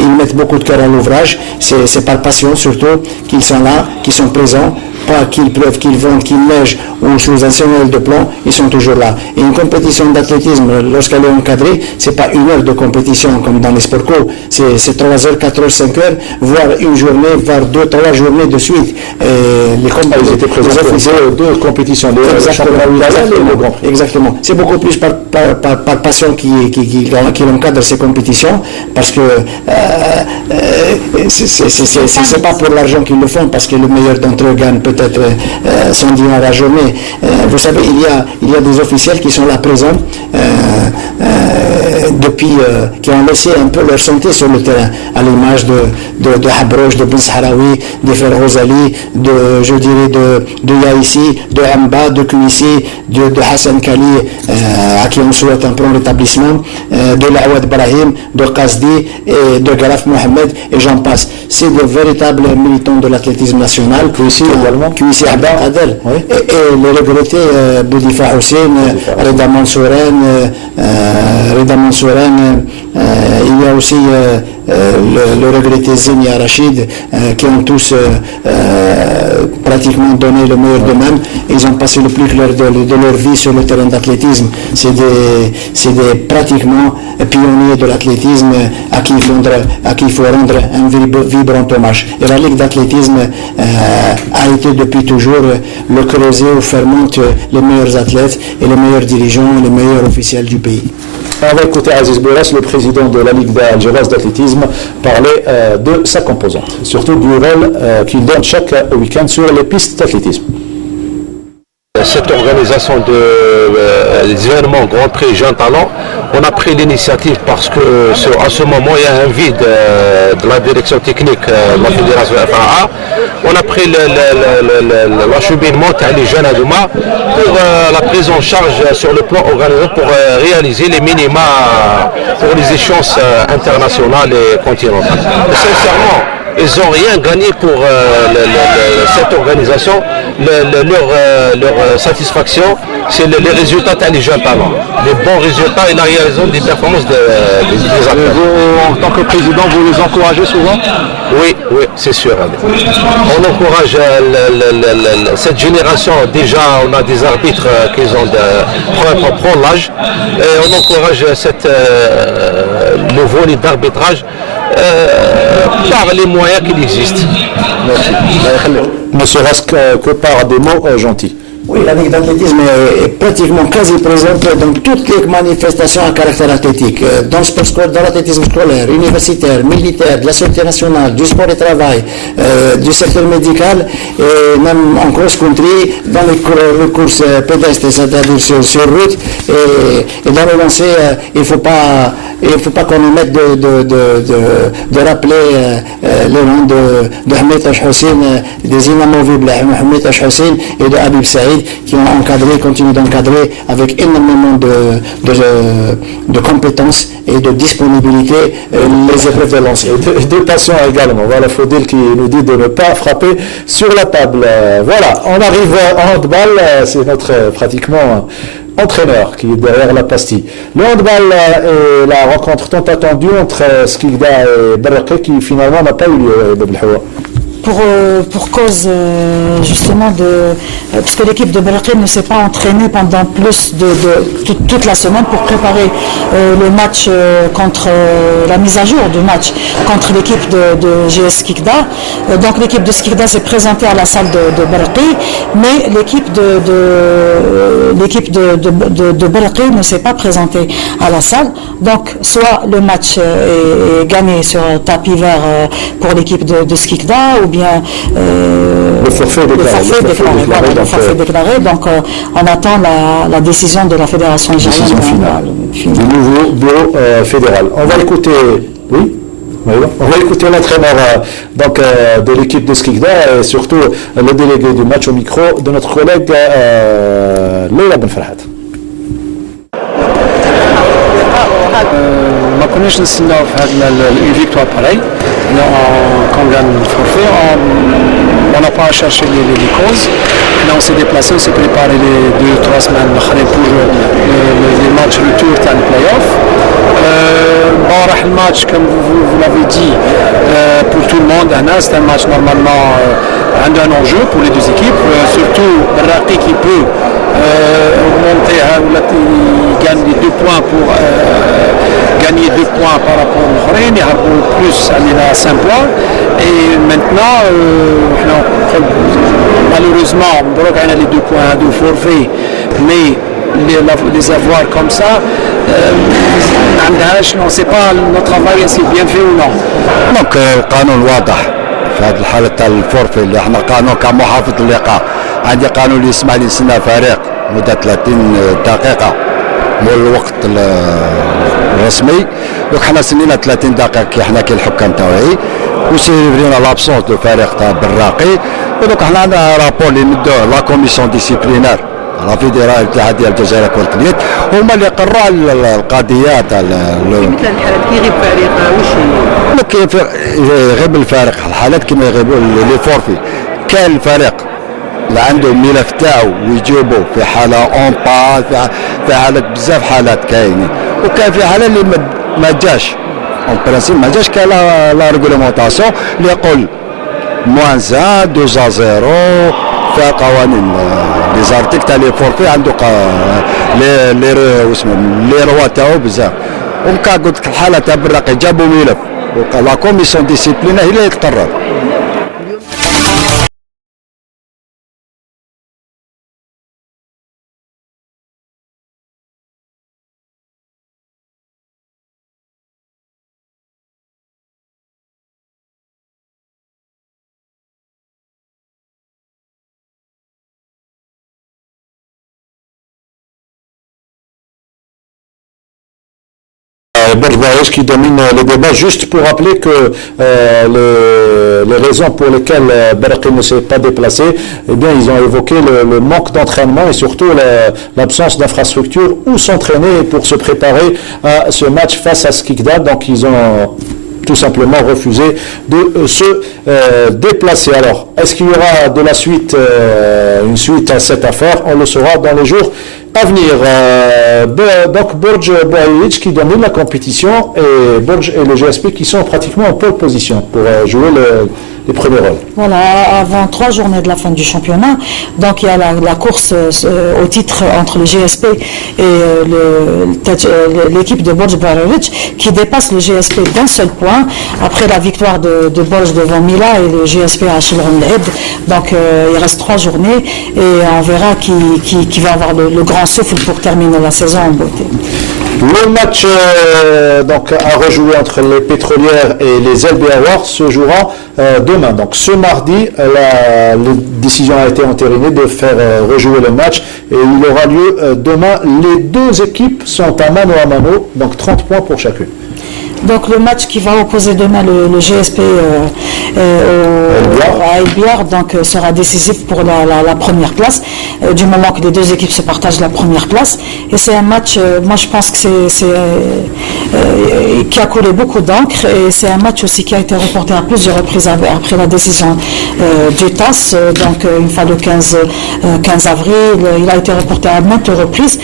Ils mettent beaucoup de cœur à l'ouvrage, c'est par passion surtout qu'ils sont là, qu'ils sont présents. Pas qu'il pleuve, qu'il vente, qu'il neige ou sous un ciel de plomb, ils sont toujours là. Et une compétition d'athlétisme, lorsqu'elle est encadrée, c'est pas 1 heure de compétition comme dans les sports co, c'est 3 heures, 4 heures, 5 heures, voire une journée, voire 2, 3 journées de suite. Ils étaient présents pour 2 compétitions, le championnat universel et le Grand Prix. Exactement. C'est beaucoup plus par passion qu'il encadre ces compétitions, parce que c'est pas pour l'argent qu'ils le font, parce que le meilleur d'entre eux gagne peut-être 100 dinars à la journée. Vous savez, il y a des officiels qui sont là présents depuis, qui ont laissé un peu leur santé sur le terrain, à l'image de Habroch, de Ben Sahraoui, de Fer Rosali, je dirais de Yaïssi, de Amba, de Kouissi, de Hassan Kali, à qui on souhaite un prompt rétablissement, de Lawad Brahim, de Qasdi, et de Garaf Mohamed, et j'en passe. C'est de véritables militants de l'athlétisme national. Kouissi également. Kouissi Adel. Oui. Et le regretté Boudifa Hussein, Reda Mansouren, il y a aussi le regretté Zenia Rachid, qui ont tous pratiquement donné le meilleur d'eux-mêmes. Ils ont passé le plus clair de leur vie sur le terrain d'athlétisme. C'est des pratiquement pionniers de l'athlétisme à qui il faut rendre un vibrant hommage. Et la Ligue d'athlétisme a été depuis toujours le creuset où fermentent les meilleurs athlètes et les meilleurs dirigeants, les meilleurs officiels du pays. On va écouter Aziz Bouras, le président de la Ligue algérienne d'athlétisme, parler de sa composante, surtout du rôle qu'il donne chaque week-end sur les pistes d'athlétisme. Cette organisation des événements Grand Prix Jeunes Talents, on a pris l'initiative parce que à ce moment il y a un vide de la direction technique de la fédération FAA. On a pris l'acheminement des jeunes Adouma pour la prise en charge sur le plan organisé pour réaliser les minima pour les échéances internationales et continentales. Et sincèrement, ils n'ont rien gagné pour cette organisation. Leur satisfaction, c'est les résultats des jeunes talents. Les bons résultats et la réalisation des performances des athlètes. Vous, en tant que président, vous les encouragez souvent? Oui, c'est sûr. On encourage cette génération. Déjà, on a des arbitres qui prennent l'âge. Et on encourage le volet d'arbitrage par les moyens qu'il existe. Merci. Ne serait-ce que par des mots gentils. Oui, la Ligue d'athlétisme est pratiquement quasi présente dans toutes les manifestations à caractère athlétique, dans le sport scolaire, dans l'athlétisme scolaire, universitaire, militaire, de la Sûreté nationale, du sport et travail, du secteur médical, et même en cross-country, dans les courses pédestres, c'est-à-dire sur route, et dans le lancer, il ne faut pas qu'on omette de rappeler les noms de Hamid Hussein, des inamovibles Hamid Hussein et de Habib Saïd, qui ont encadré, continuent d'encadrer avec énormément de compétences et de disponibilité les épreuves de lancer. De passion également. Voilà Faudil qui nous dit de ne pas frapper sur la table. Voilà, on arrive en handball, c'est notre pratiquement entraîneur qui est derrière la pastille. Le handball est la rencontre tant attendue entre Skikda et Berraqi qui finalement n'a pas eu lieu de Belhawa. Pour cause justement parce que l'équipe de Berraqi ne s'est pas entraînée pendant plus de toute la semaine pour préparer le match contre la mise à jour du match contre l'équipe de GS Skikda. Donc l'équipe de Skikda s'est présentée à la salle de Berraqi, mais l'équipe de Berraqi ne s'est pas présentée à la salle. Donc soit le match est gagné sur tapis vert pour l'équipe de Skikda, ou bien le forfait déclaré. Donc on attend la décision de la fédération algérienne. Décision finale du nouveau bureau fédéral. On va écouter, on va écouter l'entraîneur de l'équipe de Skikda et surtout le délégué du match au micro de notre collègue Leila Ben Farhat. ما كناش نستناو في هذا الفيكتوار باراي quand on gagne le forfait, on n'a pas à chercher les causes. Là, on s'est déplacé, on s'est préparé les 2-3 semaines pour les matchs retour dans le play-off. Le match, comme vous l'avez dit, pour tout le monde, c'est un match normalement un enjeu pour les deux équipes, surtout Berraqi qui peut monter, il gagne les 2 points pour gagner 2 points par rapport au Khorein, il y a plus à 5 points. Et maintenant, malheureusement, on a les 2 points de forfait, mais les avoir comme ça, on ne sait pas notre travail si bien fait ou non. Donc, القانون واضح في هذه الحالة تاع الفورفي اللي احنا قانون كمحافظ اللقاء عندي قانون اللي يسمح لي نستنى فريق مدة 30 دقيقة مو الوقت الرسمي. دونك حنا سنينا 30 دقيقة كي حنا كي الحكام تاعي وسيرينا لابسونس دو فريق تاع البراقي. ودونك حنا عندنا رابور اللي ندوه لا كوميسيون ديسيبلينار لا فيدرالية الاتحادية الجزائرية كرة اليد هما اللي قرروا القضية تاع مثل الحالات كي يغيب فريق واش كيف يغيب الفريق الحالات كيما يغيبوا لي فورفي. كان الفريق اللي عنده الملف تاعو ويجيبوا في حالة اون با في حالة بزاف حالات كاينين وكان في حالة اللي ما جاش اون برانسيب ما جاش كان لا ريغوليمونطاسيون اللي يقول -1 2-0 فيها قوانين لي زارتيك تاع لي فورفي عنده لي روا تاعو بزاف. وكا قلت لك الحاله تاع بالراقي جابوا ملف لا كوميسيون ديسيبلينا هي اللي تقرر. Borj Barej qui domine le débat. Juste pour rappeler que les raisons pour lesquelles Berraqi ne s'est pas déplacé, eh bien, ils ont évoqué le manque d'entraînement et surtout l'absence d'infrastructures où s'entraîner pour se préparer à ce match face à Skikda. Donc, ils ont tout simplement refusé de se déplacer. Alors, est-ce qu'il y aura de la suite, une suite à cette affaire? On le saura dans les jours à venir. Donc Borj Barej qui domine la compétition et Borj et le GSP qui sont pratiquement en pole position pour jouer les premiers rôles. Voilà, avant 3 journées de la fin du championnat, donc il y a la course au titre entre le GSP et l'équipe de Borj Barej qui dépasse le GSP d'un seul point après la victoire de Borj devant Mila et le GSP à Chilron Led. Donc il reste 3 journées et on verra qui va avoir le grand souffle pour terminer la saison en beauté. Le match donc à rejouer entre les pétrolières et les LBA Wars se jouera demain. Donc ce mardi, la décision a été entérinée de faire rejouer le match et il aura lieu demain. Les 2 équipes sont à mano, donc 30 points pour chacune. Donc le match qui va opposer demain le GSP à Elbiar donc sera décisif pour la première place du moment que les 2 équipes se partagent la première place. Et c'est un match, moi je pense que c'est qui a coulé beaucoup d'encre et c'est un match aussi qui a été reporté à plusieurs reprises après la décision du TAS. Donc une fois le 15 avril, il a été reporté à maintes reprises.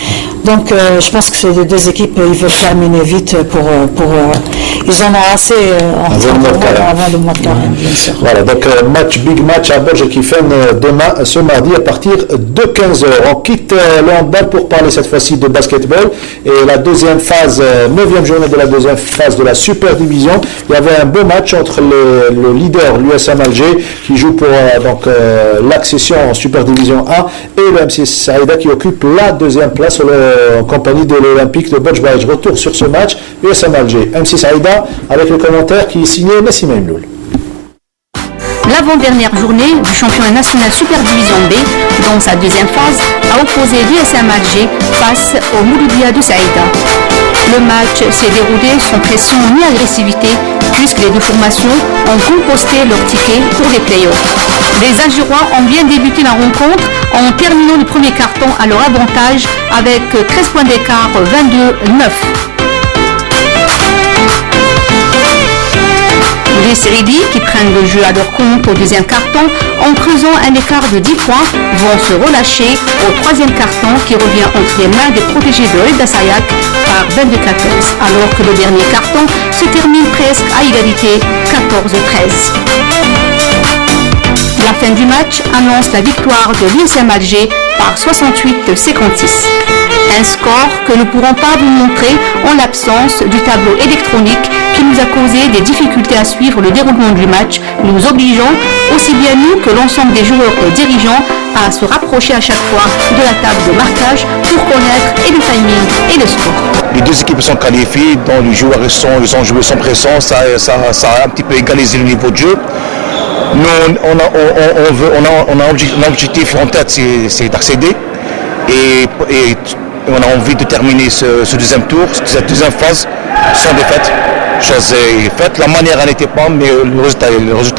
Donc je pense que les 2 équipes ils veulent terminer vite pour ils en ont assez avant le mois de carême, bien sûr. Voilà, donc big match à Borj qui fait demain, ce mardi à partir de 15h. On quitte le handball pour parler cette fois-ci de basketball et la deuxième phase, 9e journée de la deuxième phase de la Super Division. Il y avait un beau match entre le leader, l'USM Alger, qui joue pour l'accession en Super Division 1 et le MC Saïda qui occupe la 2e place en compagnie de l'Olympique de Borj Barej. Retour sur ce match, USM Alger, MC Saïda, avec le commentaire qui est signé Nassim Aïmloul. L'avant-dernière journée du championnat national Super Division B, dans sa 2e phase, a opposé l'USM Alger face au Mouloudia de Saïda. Le match s'est déroulé sans pression ni agressivité, puisque les 2 formations ont composté leur ticket pour les playoffs. Les Algérois ont bien débuté la rencontre en terminant le premier carton à leur avantage avec 13 points d'écart, 22-9. Les Saïdis, qui prennent le jeu à leur compte au deuxième carton, en creusant un écart de 10 points, vont se relâcher au troisième carton qui revient entre les mains des protégés de Rida Sayak par 22-14, alors que le dernier carton se termine presque à égalité 14-13. La fin du match annonce la victoire de l'USM Alger par 68-56. Un score que ne pourrons pas vous montrer en l'absence du tableau électronique qui nous a causé des difficultés à suivre le déroulement du match, nous obligeant, aussi bien nous que l'ensemble des joueurs et dirigeants, à se rapprocher à chaque fois de la table de marquage pour connaître et le timing et le score. Les deux équipes sont qualifiées, donc les joueurs ils ont joué sans pression, ça a un petit peu égalisé le niveau de jeu. Nous, on a un objectif en tête, c'est d'accéder et on a envie de terminer ce deuxième tour, cette deuxième phase sans défaite. Chose est faite, la manière elle n'était pas, mais le résultat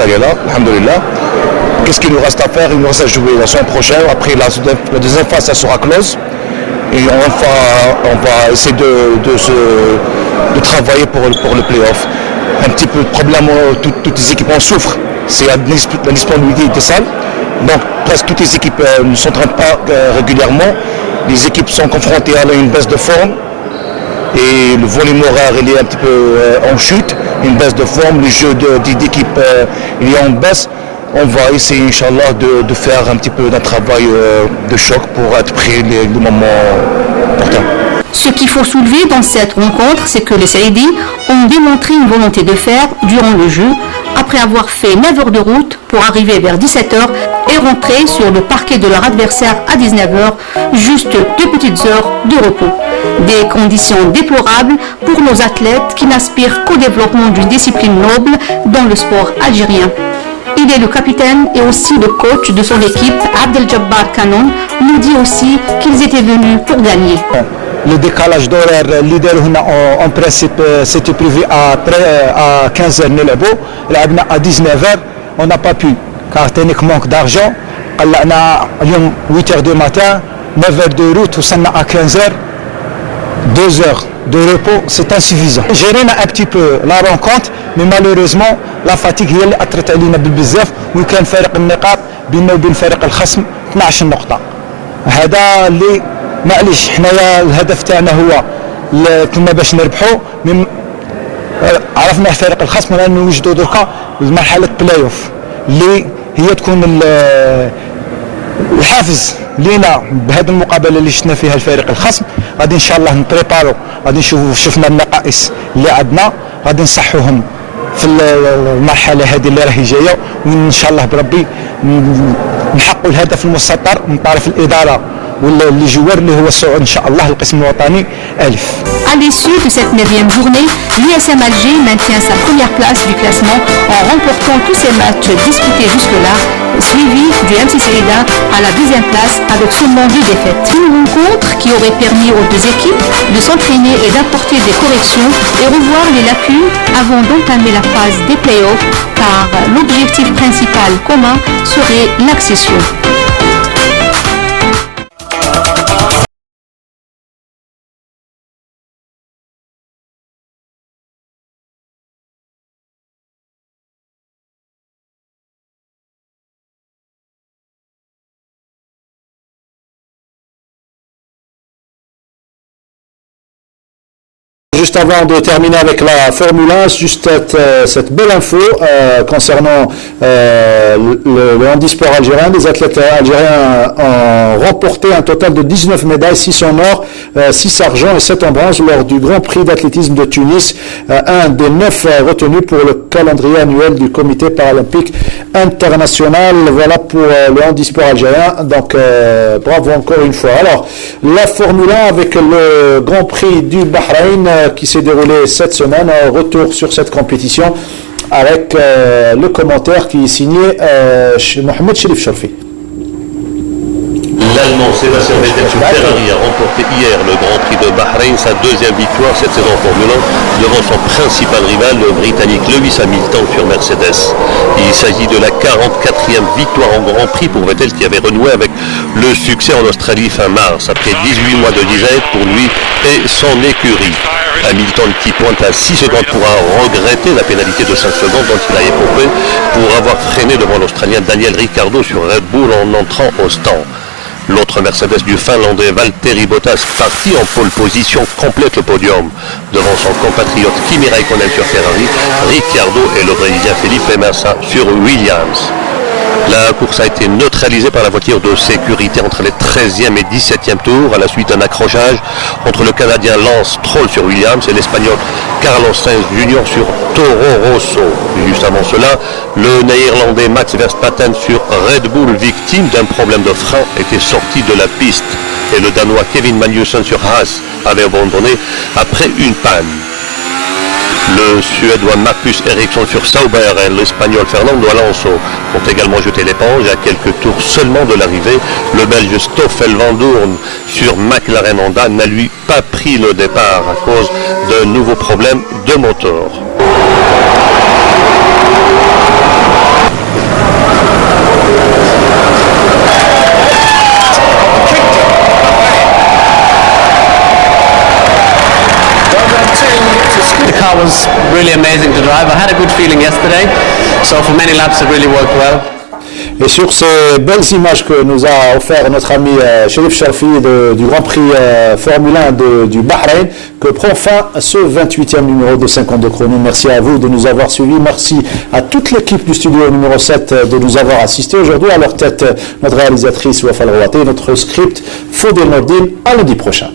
est là, alhamdoulilah. Qu'est-ce qu'il nous reste à faire? Il nous reste à jouer la semaine prochaine, après la deuxième phase ça sera close et on va essayer de travailler pour le play-off. Un petit peu de problème, toutes les équipes en souffrent, c'est la disponibilité des salles. Donc presque toutes les équipes ne s'entraînent pas régulièrement. Les équipes sont confrontées à une baisse de forme et le volume horaire il est un petit peu en chute, une baisse de forme, le jeu d'équipe il est en baisse. On va essayer, Inch'Allah, de faire un petit peu d'un travail de choc pour être prêt les moments importants. Ce qu'il faut soulever dans cette rencontre, c'est que les Saïdis ont démontré une volonté de faire durant le jeu, après avoir fait 9 heures de route pour arriver vers 17h et rentrer sur le parquet de leur adversaire à 19h, juste 2 petites heures de repos. Des conditions déplorables pour nos athlètes qui n'aspirent qu'au développement d'une discipline noble dans le sport algérien. Il est le capitaine et aussi le coach de son équipe, Abdeljabbar Kanon, nous dit aussi qu'ils étaient venus pour gagner. Le décalage d'horaire, l'idée en principe c'était prévu à 15h à 19h, on n'a pas pu car technique manque d'argent. On a 8h du matin, 9h de route, on a à 15h, 2 heures de repos, c'est insuffisant. Gérer un petit peu la rencontre, mais malheureusement la fatigue هي اللي أثرت علينا بزاف وكان فارق النقاط بيننا وبين فريق الخصم 12 نقطة. هذا اللي معليش حنايا الهدف تاعنا هو كنا باش نربحوا عرفنا فريق الخصم لأنه نوجدوا دركا لمرحلة بلاي اوف اللي هي تكون الحافز لينا بهذه المقابله اللي شفنا فيها الفريق الخصم. غادي ان شاء الله نبريبارو، غادي شفنا النقائص اللي عندنا غادي نصحوهم في المرحله هذه اللي راهي جايه، وان شاء الله بربي نحققوا الهدف المستطر من طرف الاداره واللي جوار اللي هو الصعود ان شاء الله القسم الوطني الف. À l'issue de cette 9e journée, l'USM Alger maintient sa première place du classement en remportant tous ses matchs disputés jusque-là, suivi du MC Saïda à la 2e place avec seulement 2 défaites. Une rencontre qui aurait permis aux deux équipes de s'entraîner et d'apporter des corrections et revoir les lacunes avant d'entamer la phase des playoffs, car l'objectif principal commun serait l'accession. Juste avant de terminer avec la Formule 1, juste cette belle info concernant le handisport algérien. Les athlètes algériens ont remporté un total de 19 médailles, 6 en or, 6 argent et 7 en bronze lors du Grand Prix d'athlétisme de Tunis, un des 9 retenus pour le calendrier annuel du Comité paralympique international. Voilà pour le handisport algérien. Donc bravo encore une fois. Alors la Formule 1 avec le Grand Prix du Bahreïn qui s'est déroulé cette semaine, retour sur cette compétition avec le commentaire qui est signé chez Mohamed Cherif Chorfi. L'Allemand Sébastien Vettel sur Ferrari a remporté hier le Grand Prix de Bahreïn, sa deuxième victoire cette saison en Formule 1 devant son principal rival, le Britannique Lewis Hamilton sur Mercedes. Il s'agit de la 44e victoire en Grand Prix pour Vettel qui avait renoué avec le succès en Australie fin mars, après 18 mois de disette pour lui et son écurie. Hamilton qui pointe à 6 secondes pourra regretter la pénalité de 5 secondes dont il a épopé pour avoir freiné devant l'Australien Daniel Ricciardo sur Red Bull en entrant au stand. L'autre Mercedes du Finlandais Valtteri Bottas, parti en pole position, complète le podium devant son compatriote Kimi Räikkönen sur Ferrari, Ricciardo et le Brésilien Felipe Massa sur Williams. La course a été neutralisée par la voiture de sécurité entre les 13e et 17e tours à la suite d'un accrochage entre le Canadien Lance Stroll sur Williams et l'Espagnol Carlos Sainz Jr. sur Toro Rosso. Juste avant cela, le Néerlandais Max Verstappen sur Red Bull, victime d'un problème de frein, était sorti de la piste et le Danois Kevin Magnussen sur Haas avait abandonné après une panne. Le Suédois Marcus Ericsson sur Sauber et l'Espagnol Fernando Alonso ont également jeté l'éponge à quelques tours seulement de l'arrivée. Le Belge Stoffel Van Doorn sur McLaren Honda n'a lui pas pris le départ à cause d'un nouveau problème de moteur. The car was really amazing to drive. I had a good feeling yesterday, so for many laps it really worked well. Et sur ces belles images que nous a offert notre ami Sherif Sharfi du Grand Prix Formule 1 du Bahreïn, que prend fin ce 28e numéro de 52 chrono. Merci à vous de nous avoir suivis. Merci à toute l'équipe du studio numéro 7 de nous avoir assistés aujourd'hui. À leur tête, notre réalisatrice Wafal Rouaté, notre script Faudel Nordin. À lundi prochain.